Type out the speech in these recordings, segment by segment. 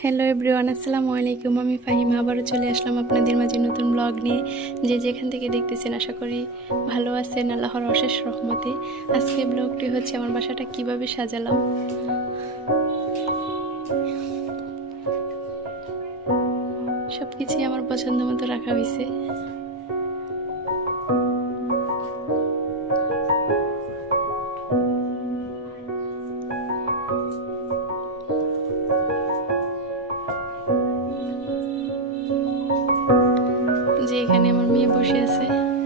Hello everyone, আসসালামু আলাইকুম। আমি ফাহিমা আবারও চলে আসলাম আপনাদের মাঝে নতুন ব্লগ নিয়ে। যে যেখান থেকে দেখতেছেন আশা করি ভালো আছেন, আল্লাহর অশেষ রহমতে। আজকে ব্লগটি হচ্ছে আমার বাসাটা কিভাবে সাজালাম। সব কিছুই আমার পছন্দ মতো রাখা হয়েছে। যে এখানে আমার মেয়ে বসে আছে,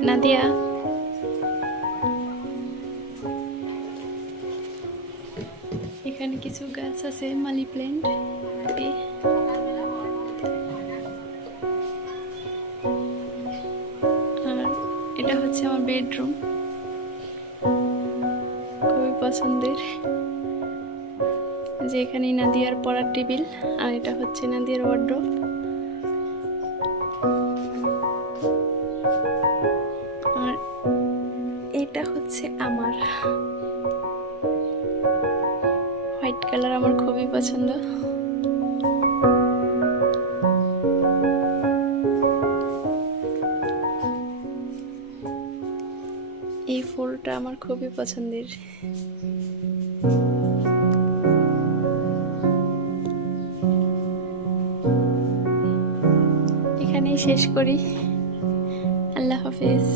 নাদিয়া। এখানে কিছু গাছ আছে, মানি প্ল্যান্ট। আর এটা হচ্ছে আমার বেডরুম, খুবই পছন্দের। যে এখানে নাদিয়ার পড়ার টেবিল, আর এটা হচ্ছে নাদিয়ার ওয়ার্ড্রোব। আর এটা হচ্ছে আমার হোয়াইট কালার, আমার খুবই পছন্দ। এই ফুলটা আমার খুবই পছন্দের। এখানেই শেষ করি। আল্লাহ হাফেজ।